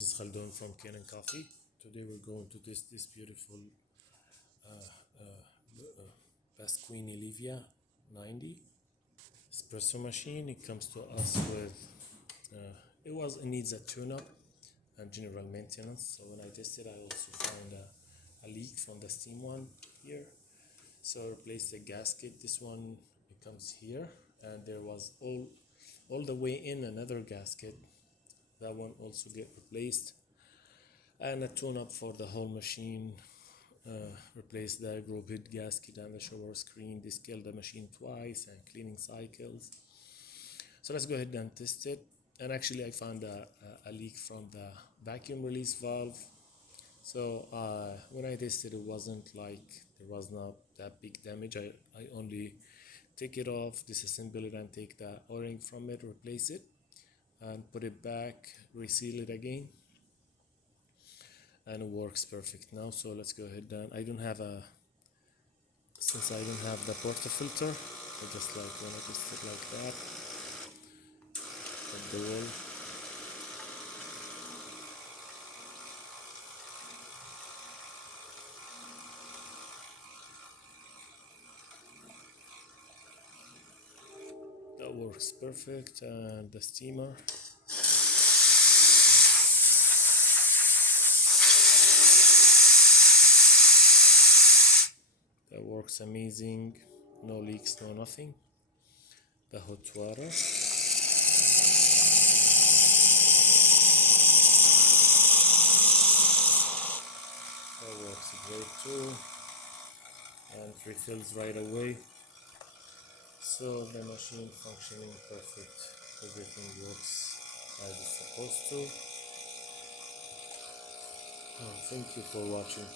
This is Khaldun from Kanen Coffee. Today we're going to test this beautiful Pasquini Livia 90 espresso machine. It comes to us with it needs a tune-up and general maintenance. So when I tested, I also found a leak from the steam one here. So I replaced the gasket. This one, it comes here, and there was all the way in another gasket. That one also get replaced, and a tune-up for the whole machine. Replace the group head gasket and the shower screen, descale the machine twice, and cleaning cycles. So let's go ahead and test it. And actually I found a leak from the vacuum release valve. So when I tested, it wasn't like, there was not that big damage. I only take it off, disassemble it, and take the o-ring from it, replace it, and put it back, reseal it again, and it works perfect now. So let's go ahead and since I don't have the portafilter, I just like when I twist it like that at the wall. That works perfect. And the steamer, that works amazing, no leaks, no nothing. The hot water, that works great too, and refills right away. So the machine functioning perfect, everything works as it's supposed to. Thank you for watching.